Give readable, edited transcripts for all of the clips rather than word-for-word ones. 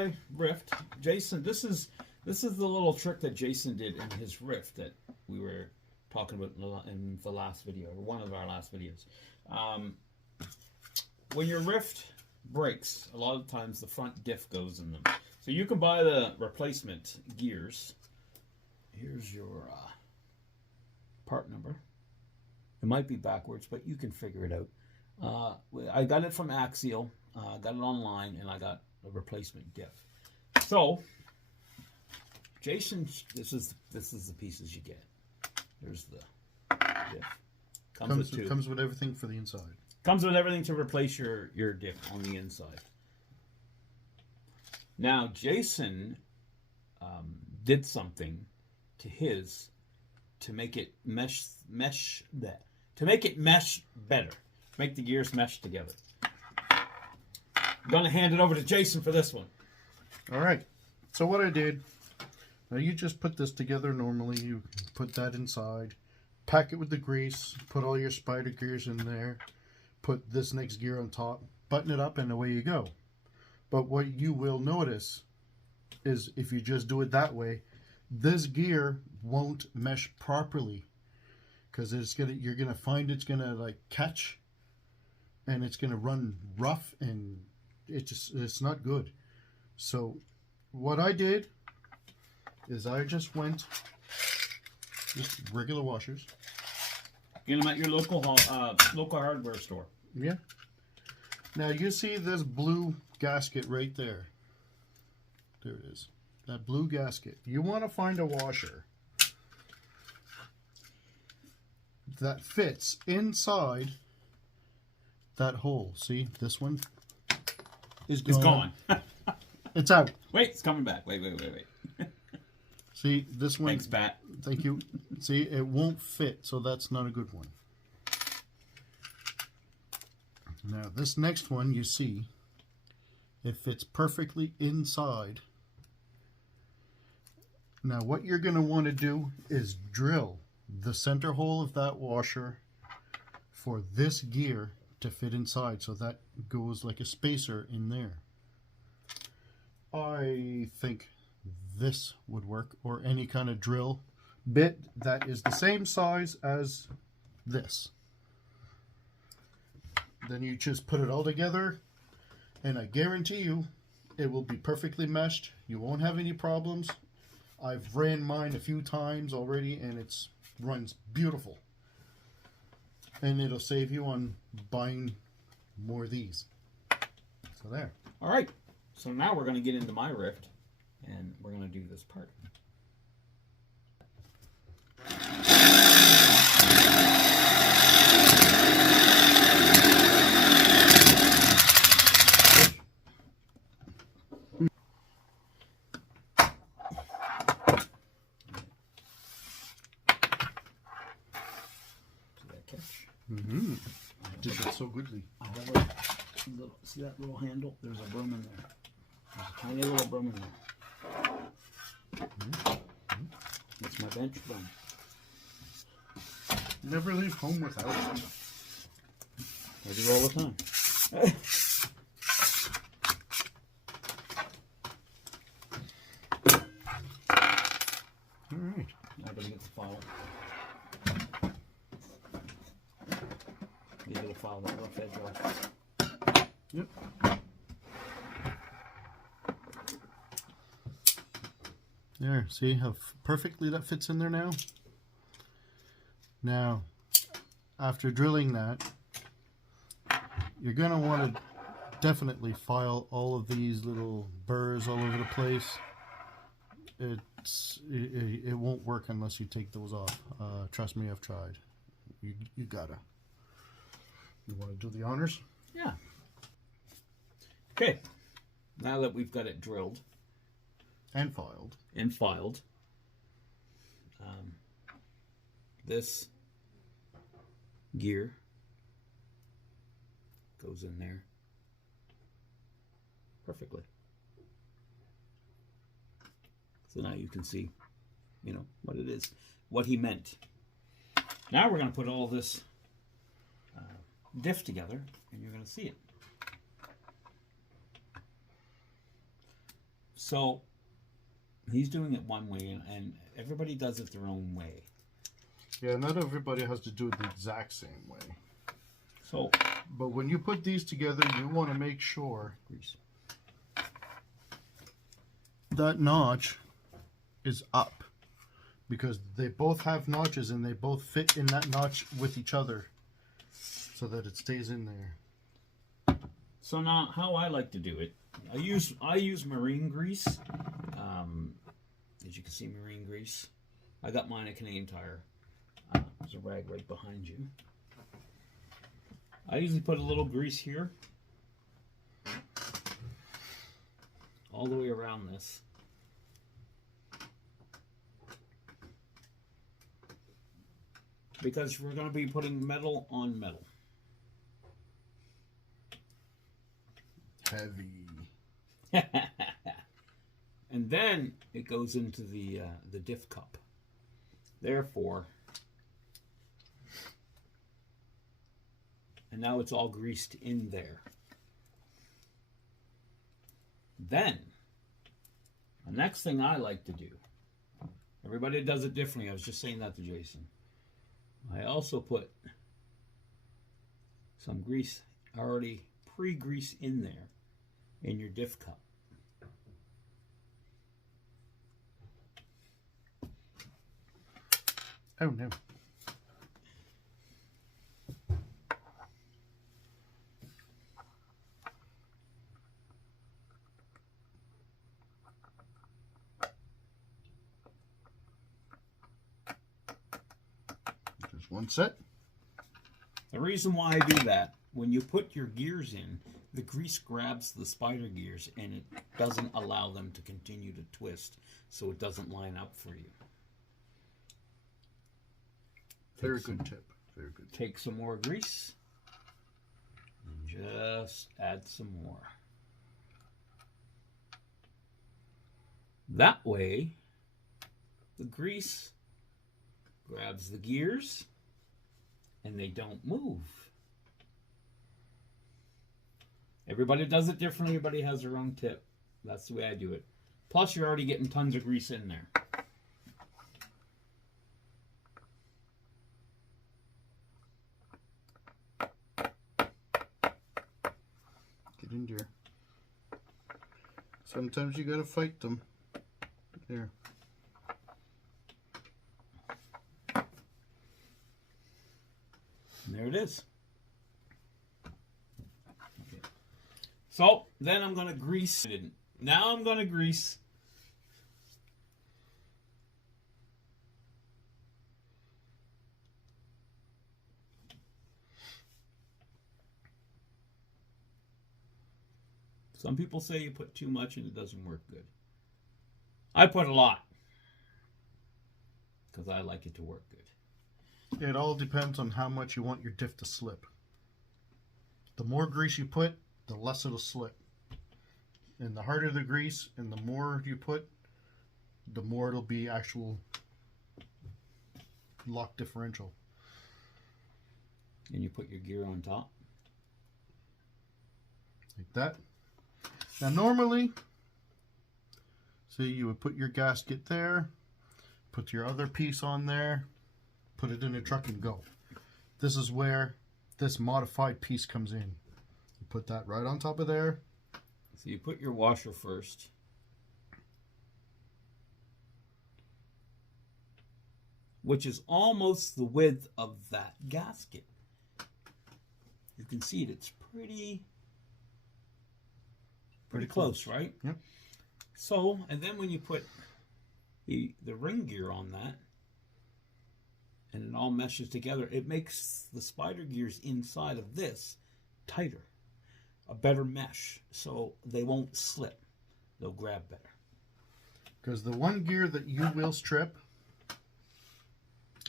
my Ryft. Jason, this is the little trick that Jason did in his Ryft that we were talking about in the last video, or one of our last videos. When your Ryft breaks, a lot of times the front diff goes in them. So you can buy the replacement gears. Here's your part number. It might be backwards, but you can figure it out. I got it from Axial. Got it online, and I got a replacement diff. So, Jason, this is the pieces you get. There's the diff. Comes with everything for the inside. Comes with everything to replace your diff on the inside. Now, Jason did something to his to make it mesh better. Make the gears mesh together. I'm going to hand it over to Jason for this one. All right. So what I did, now you just put this together normally. You put that inside, pack it with the grease, put all your spider gears in there, put this next gear on top, button it up, and away you go. But what you will notice is if you just do it that way, this gear won't mesh properly because you're gonna find it's gonna like catch, and it's gonna run rough, and it's not good. So what I did is I just went just regular washers. Get them at your local hardware store. Yeah. Now you see this blue gasket right there. There it is. That blue gasket. You want to find a washer that fits inside that hole. See, this one is gone. It's gone. It's out. Wait, it's coming back. Wait. See, this one. Thanks, Pat. Thank you. See, it won't fit, so that's not a good one. Now, this next one, you see, it fits perfectly inside. Now, what you're going to want to do is drill the center hole of that washer for this gear to fit inside, so that goes like a spacer in there. I think this would work, or any kind of drill bit that is the same size as this. Then you just put it all together, and I guarantee you it will be perfectly meshed. You won't have any problems. I've ran mine a few times already, and it runs beautiful. And it'll save you on buying more of these. So there. All right. So now we're going to get into my Ryft, and we're going to do this part. Mm-hmm. Did that so goodly. I have see that little handle? There's a broom in there. There's a tiny little broom in there. Mm-hmm. That's my bench broom. Never leave home without it. I do all the time. All right. Now I'm going to get the file. Get a little file that rough edge off. Yep. There, see how perfectly that fits in there now? Now, after drilling that, you're going to want to definitely file all of these little burrs all over the place. It won't work unless you take those off. Trust me, I've tried. You gotta. You want to do the honors? Yeah. Okay. Now that we've got it drilled and filed, this gear goes in there perfectly. So now you can see, you know, what it is, what he meant. Now we're going to put all this diff together, and you're going to see it. So he's doing it one way, and everybody does it their own way. Yeah, not everybody has to do it the exact same way. So, but when you put these together, you want to make sure that notch is up, because they both have notches and they both fit in that notch with each other so that it stays in there. So now, how I like to do it, I use marine grease. As you can see, marine grease. I got mine at Canadian Tire. There's a rag right behind you. I usually put a little grease here, all the way around this. Because we're going to be putting metal on metal. Heavy. And then it goes into the diff cup. Therefore, and now it's all greased in there. Then, the next thing I like to do, everybody does it differently. I was just saying that to Jason. I also put some grease, already pre-grease in there, in your diff cup. Oh no. Just one set. The reason why I do that, when you put your gears in, the grease grabs the spider gears and it doesn't allow them to continue to twist, so it doesn't line up for you. Very good tip. Very good tip. Take some more grease and just add some more. That way, the grease grabs the gears and they don't move. Everybody does it differently. Everybody has their own tip. That's the way I do it. Plus, you're already getting tons of grease in there. Get in there. Sometimes you gotta fight them. There. And there it is. Okay. So then I'm gonna grease it. Now I'm gonna grease Some people say you put too much and it doesn't work good. I put a lot because I like it to work good. It all depends on how much you want your diff to slip. The more grease you put, the less it'll slip. And the harder the grease and the more you put, the more it'll be actual lock differential. And you put your gear on top. Like that. Now normally, see, you would put your gasket there, put your other piece on there, put it in a truck and go. This is where this modified piece comes in. You put that right on top of there. So you put your washer first. Which is almost the width of that gasket. You can see it, it's pretty close, right? Yep. So, and then when you put the ring gear on that, and it all meshes together, it makes the spider gears inside of this tighter, a better mesh, so they won't slip. They'll grab better. Because the one gear that you will strip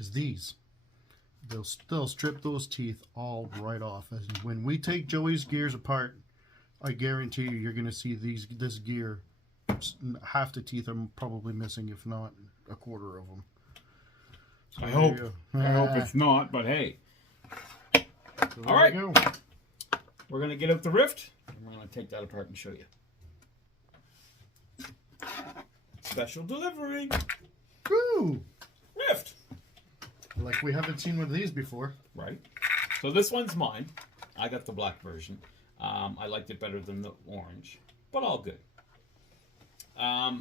is these. They'll strip those teeth all right off. And when we take Joey's gears apart, I guarantee you're going to see this gear, half the teeth are probably missing, if not a quarter of them. So I hope it's not, but hey. So all right. Go. We're going to get out the Ryft, and we're going to take that apart and show you. Special delivery. Woo! Ryft. Like we haven't seen one of these before. Right. So this one's mine. I got the black version. I liked it better than the orange, but all good. I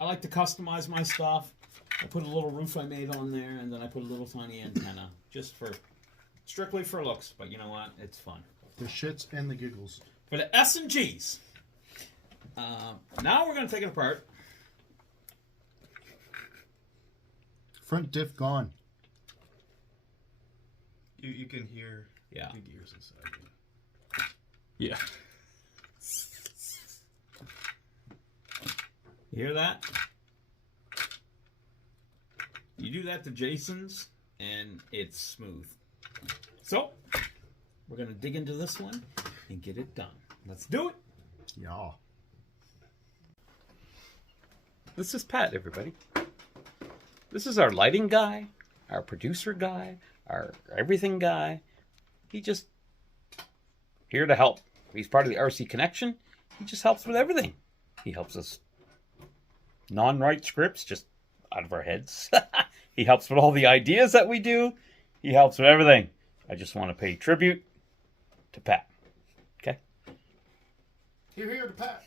like to customize my stuff. I put a little roof I made on there, and then I put a little tiny antenna, just for, strictly for looks. But you know what? It's fun. The shits and the giggles. For the S and Gs. Now we're going to take it apart. Front diff gone. You can hear Yeah. the gears inside. Yeah. You hear that? You do that to Jason's, and it's smooth. So, we're going to dig into this one and get it done. Let's do it. Yeah. This is Pat, everybody. This is our lighting guy, our producer guy, our everything guy. He just here to help. He's part of the RC Connection. He just helps with everything. He helps us non-write scripts just out of our heads. He helps with all the ideas that we do. He helps with everything. I just want to pay tribute to Pat. Okay? Here to Pat.